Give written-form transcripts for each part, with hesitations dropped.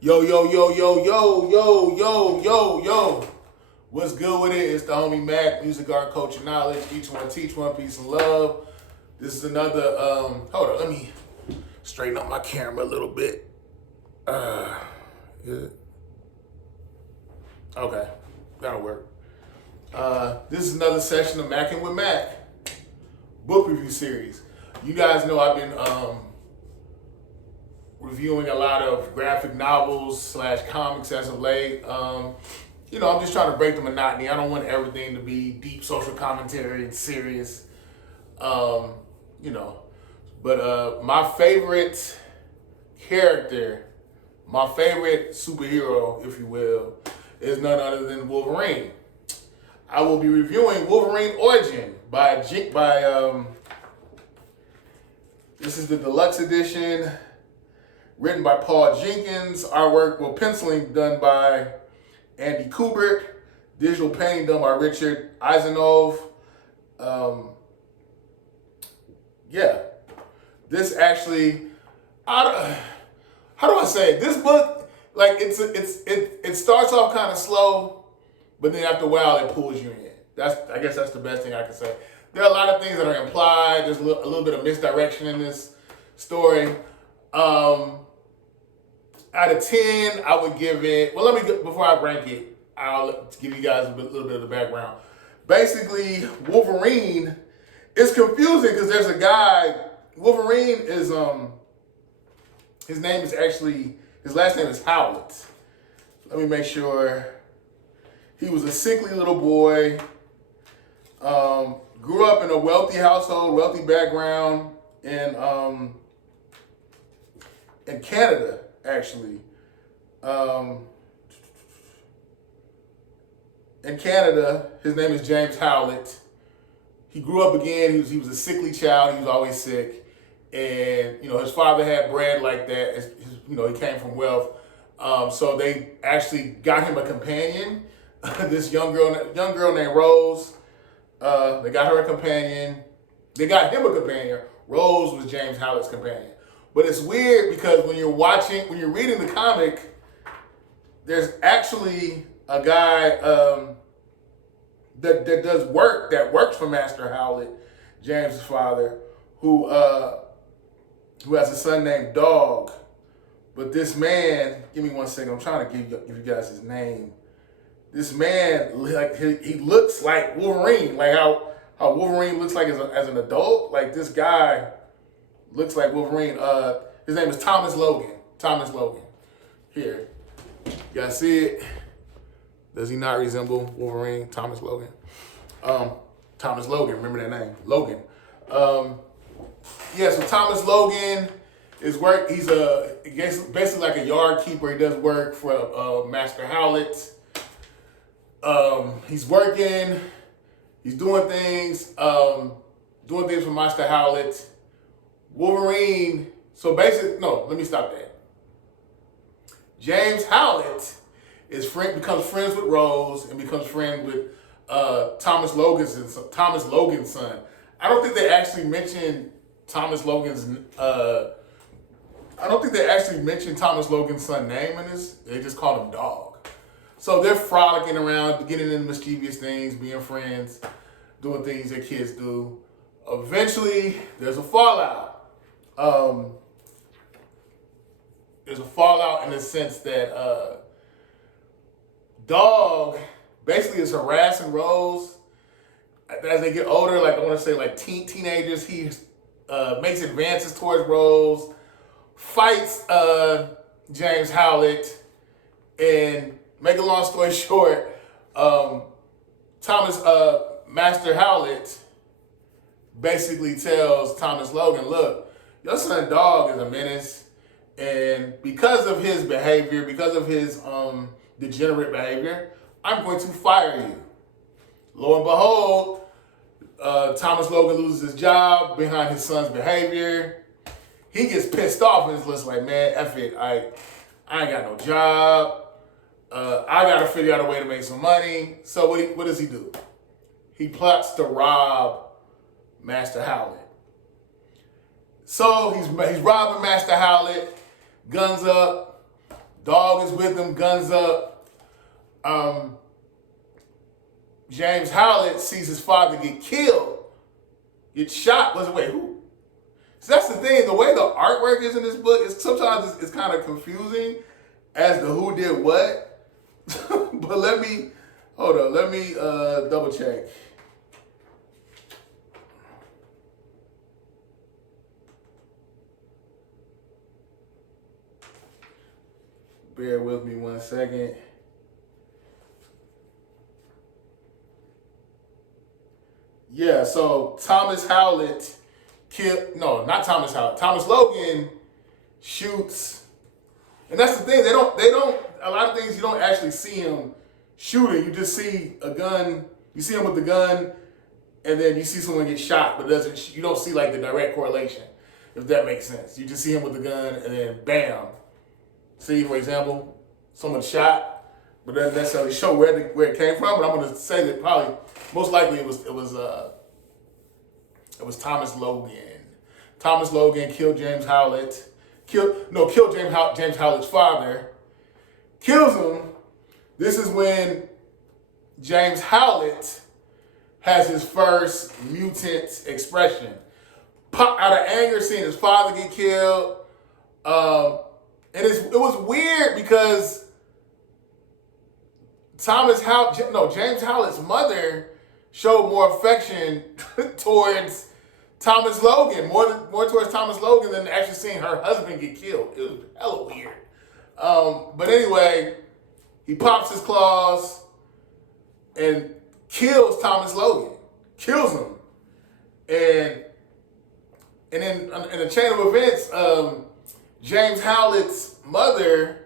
Yo, yo, yo, yo, yo, yo, yo, yo, yo. What's good with it? It's the homie Mac, music, art, culture, knowledge. Each one teach one, peace and love. This is another, hold on, let me straighten up my camera a little bit. Yeah. Okay, that'll work. This is another session of Mackin' with Mac, book review series. You guys know I've been reviewing a lot of graphic novels / comics as of late. I'm just trying to break the monotony. I don't want everything to be deep social commentary and serious. But my favorite character, my favorite superhero, if you will, is none other than Wolverine. I will be reviewing Wolverine Origin by this is the deluxe edition, written by Paul Jenkins, penciling done by Andy Kubert, digital painting done by Richard Eisenov. This actually, how do I say it? This book, like it starts off kind of slow, but then after a while it pulls you in. I guess that's the best thing I can say. There are a lot of things that are implied. There's a little bit of misdirection in this story. Out of 10, I would give it, before I rank it, I'll give you guys a little bit of the background. Basically, Wolverine is confusing because there's a guy, Wolverine is, his last name is Howlett. Let me make sure. He was a sickly little boy, grew up in a wealthy household, wealthy background in Canada, actually. In Canada, his name is James Howlett. He grew up again. He was a sickly child. He was always sick, and his father had bread like that. He came from wealth, so they actually got him a companion. This young girl named Rose. They got her a companion. They got him a companion. Rose was James Howlett's companion. But it's weird because when you're reading the comic, there's actually a guy that works for Master Howlett, James' father, who has a son named Dog. But this man, give me one second. I'm trying to give you guys his name. This man, like he looks like Wolverine, like how Wolverine looks like as an adult. Like this guy looks like Wolverine. His name is Thomas Logan. Thomas Logan. Here, you guys see it? Does he not resemble Wolverine? Thomas Logan. Thomas Logan. Remember that name, Logan. So Thomas Logan is work. He's basically like a yard keeper. He does work for Master Howlett. He's working, he's doing things for Master Howlett. Wolverine, let me stop that. James Howlett becomes friends with Rose and becomes friends with Thomas Logan's son. I don't think they actually mentioned Thomas Logan's son name in this. They just called him Dog. So they're frolicking around, getting into mischievous things, being friends, doing things that kids do. Eventually, there's a fallout. There's a fallout in the sense that Dog basically is harassing Rose. As they get older, like I want to say like teenagers, he makes advances towards Rose, fights James Howlett, and make a long story short, Master Howlett basically tells Thomas Logan, look, your son Dog is a menace, and because of his behavior, because of his degenerate behavior, I'm going to fire you. Lo and behold, Thomas Logan loses his job behind his son's behavior. He gets pissed off and is just like, man, F it, I ain't got no job. I got to figure out a way to make some money. So what does he do? He plots to rob Master Howlett. So he's robbing Master Howlett, guns up. Dog is with him, guns up. James Howlett sees his father get killed, get shot. Wait, who? So that's the thing. The way the artwork is in this book is sometimes it's kind of confusing as to who did what. But let me double check. Bear with me 1 second. Yeah, so Thomas Howlett not Thomas Howlett. Thomas Logan shoots, and that's the thing. They don't. A lot of things you don't actually see him shooting. You just see a gun. You see him with the gun, and then you see someone get shot, but you don't see like the direct correlation, if that makes sense. You just see him with the gun, and then bam. See, for example, someone shot, but doesn't necessarily show where it came from. But I'm going to say that probably, most likely, it was Thomas Logan. Thomas Logan killed James Howlett. Killed James Howlett's father. Kills him. This is when James Howlett has his first mutant expression. Pop out of anger, seeing his father get killed. And it was weird because James Howlett's mother showed more affection towards Thomas Logan, more towards Thomas Logan than actually seeing her husband get killed. It was hella weird. But anyway, he pops his claws and kills Thomas Logan. Kills him. And then in a chain of events, James Howlett's mother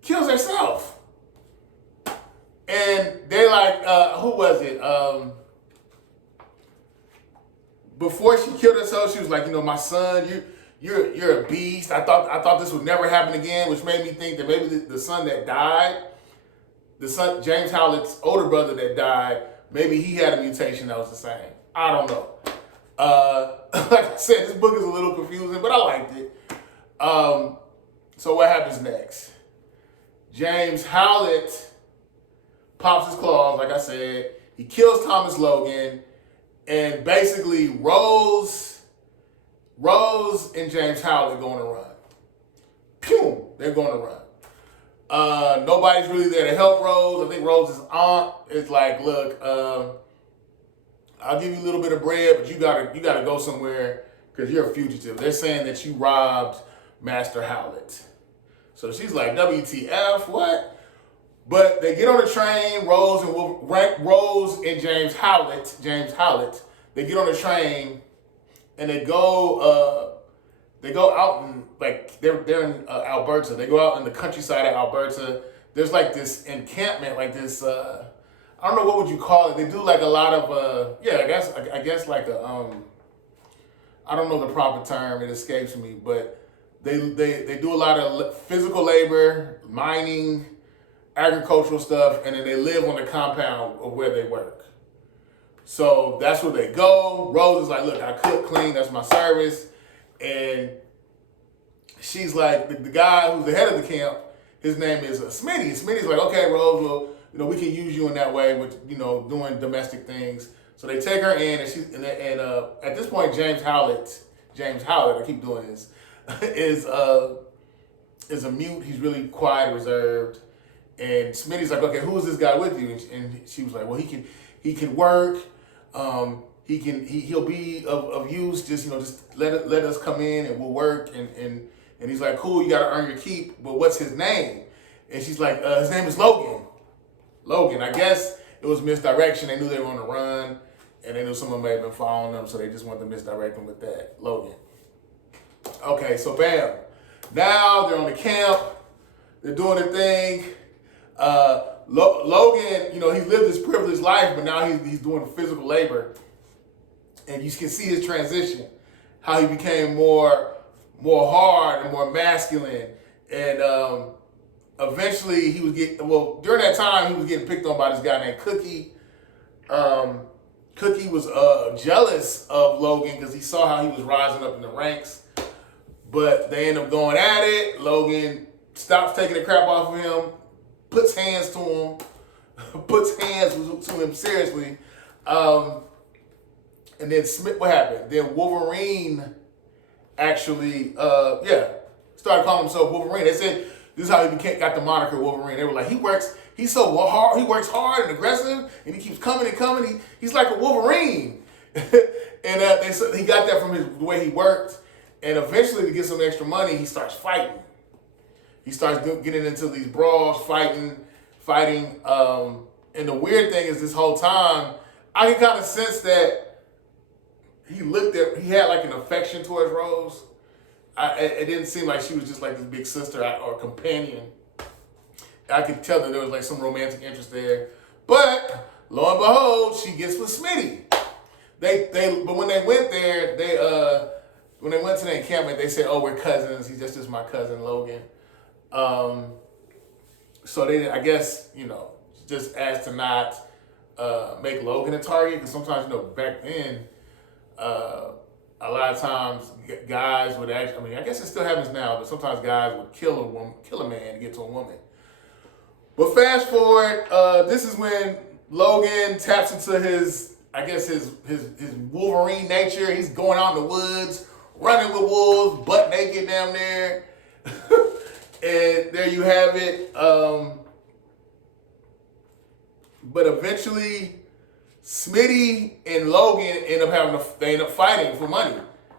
kills herself. And they're like, who was it? Before she killed herself, she was like, my son, you're a beast. I thought this would never happen again, which made me think that maybe the son that died, James Howlett's older brother that died, maybe he had a mutation that was the same. I don't know. Like I said, this book is a little confusing, but I liked it. So what happens next? James Howlett pops his claws, like I said. He kills Thomas Logan, and basically Rose and James Howlett going to run. Pew! They're going to run. Nobody's really there to help Rose. I think Rose's aunt is like, look, I'll give you a little bit of bread, but you gotta go somewhere because you're a fugitive. They're saying that you robbed Master Howlett. So she's like, WTF, what? But they get on the train, Rose and James Howlett, they get on the train and they go out in, like, they're in Alberta. They go out in the countryside of Alberta. There's like this encampment, like this, I don't know, what would you call it? They do like a lot of, I guess like a, I don't know the proper term, it escapes me, but they do a lot of physical labor, mining, agricultural stuff, and then they live on the compound of where they work. So that's where they go. Rose is like, look, I cook, clean, that's my service. And she's like, the guy who's the head of the camp, his name is Smitty. Smitty's like, okay, Rose, well, we can use you in that way with, doing domestic things. So they take her in, and at this point, James Howlett, I keep doing this, is a mute. He's really quiet, reserved. And Smitty's like, okay, who is this guy with you? And she was like, well, he can work. He'll be of use. Just let us come in and we'll work. And he's like, cool, you got to earn your keep. But what's his name? And she's like, his name is Logan. Logan. I guess it was misdirection. They knew they were on the run, and they knew someone may have been following them, so they just wanted to misdirect them with that. Logan. Okay, so bam. Now they're on the camp. They're doing their thing. Logan, he lived this privileged life, but now he's doing physical labor. And you can see his transition, how he became more hard and more masculine. And eventually during that time, he was getting picked on by this guy named Cookie. Cookie was jealous of Logan because he saw how he was rising up in the ranks. But they end up going at it. Logan stops taking the crap off of him, puts hands to him, puts hands to him seriously. And then Smith, what happened? Then Wolverine actually, started calling himself Wolverine. They said this is how he got the moniker Wolverine. They were like, he's so hard, he works hard and aggressive, and he keeps coming and coming. He's like a Wolverine. And they said he got that from the way he worked. And eventually, to get some extra money, he starts fighting. He starts getting into these brawls, fighting. And the weird thing is, this whole time, I can kind of sense that he had like an affection towards Rose. It didn't seem like she was just like this big sister or companion. I could tell that there was like some romantic interest there. But lo and behold, she gets with Smitty. But when they went there, when they went to the encampment, they said, "Oh, we're cousins. He's just my cousin Logan." So they, I guess, just as to not make Logan a target, because sometimes, back then, a lot of times guys would actually, I mean, I guess it still happens now, but sometimes guys would kill a man to get to a woman. But fast forward, this is when Logan taps into his Wolverine nature. He's going out in the woods, running with wolves, butt naked down there. And there you have it. But eventually, Smitty and Logan end up fighting for money.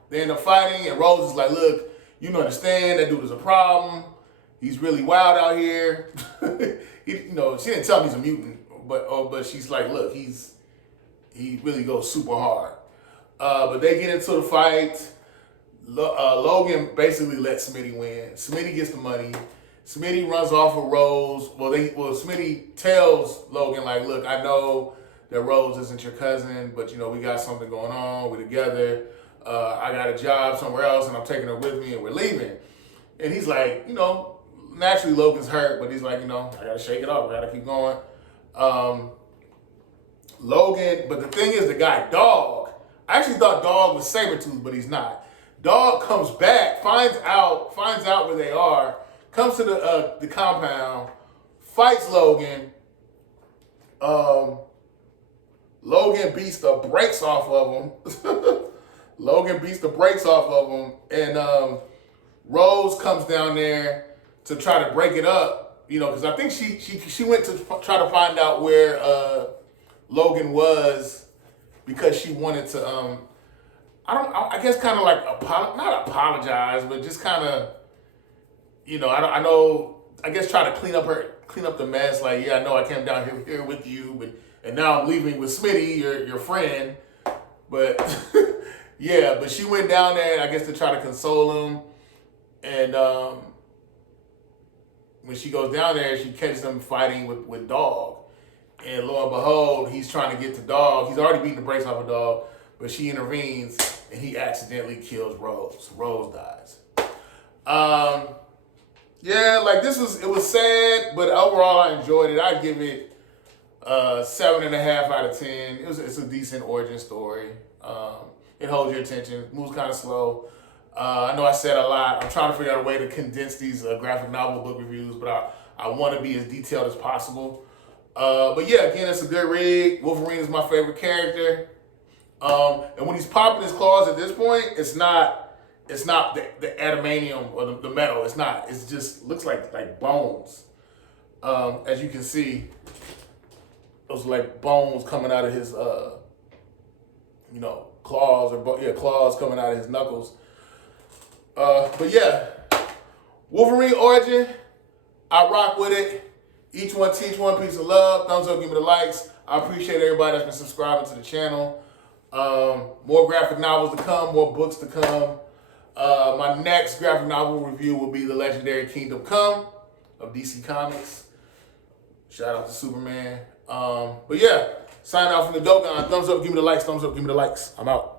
They end up fighting, and Rose is like, "Look, you don't understand. That dude is a problem. He's really wild out here." She didn't tell him he's a mutant, but she's like, "Look, he really goes super hard." But they get into the fight. Logan basically lets Smitty win. Smitty gets the money. Smitty runs off with Rose. Smitty tells Logan, like, "Look, I know that Rose isn't your cousin, but we got something going on. We're together. I got a job somewhere else, and I'm taking her with me, and we're leaving." And he's like, naturally Logan's hurt, but he's like, I gotta shake it off. I gotta keep going. Logan, but the thing is, the guy Dog. I actually thought Dog was Sabretooth, but he's not. Dog comes back, finds out where they are, comes to the compound, fights Logan. Logan beats the brakes off of him. And Rose comes down there to try to break it up, because I think she went to try to find out where Logan was, because she wanted to I guess kind of like not apologize, but just kind of, I guess try to clean up the mess. Like, yeah, I know I came down here with you, and now I'm leaving with Smitty, your friend. But yeah, but she went down there, I guess, to try to console him. And when she goes down there, she catches him fighting with Dog. And lo and behold, he's trying to get to Dog. He's already beating the brakes off of Dog, but she intervenes, and he accidentally kills Rose. Rose dies. It was sad, but overall I enjoyed it. I'd give it 7.5 out of 10. It's a decent origin story. It holds your attention. Moves kind of slow. I know I said a lot. I'm trying to figure out a way to condense these graphic novel book reviews, but I want to be as detailed as possible. But yeah, again, it's a good read. Wolverine is my favorite character. And when he's popping his claws at this point, it's not the adamantium or the metal. It's not. It just looks like bones. As you can see, those are like bones coming out of his claws, claws coming out of his knuckles. But yeah, Wolverine origin, I rock with it. Each one teach one, piece of love. Thumbs up, give me the likes. I appreciate everybody that's been subscribing to the channel. More graphic novels to come, more books to come. My next graphic novel review will be The Legendary Kingdom Come of DC Comics. Shout out to Superman. But yeah, sign off from the Dogon. Thumbs up, give me the likes. Thumbs up, give me the likes. I'm out.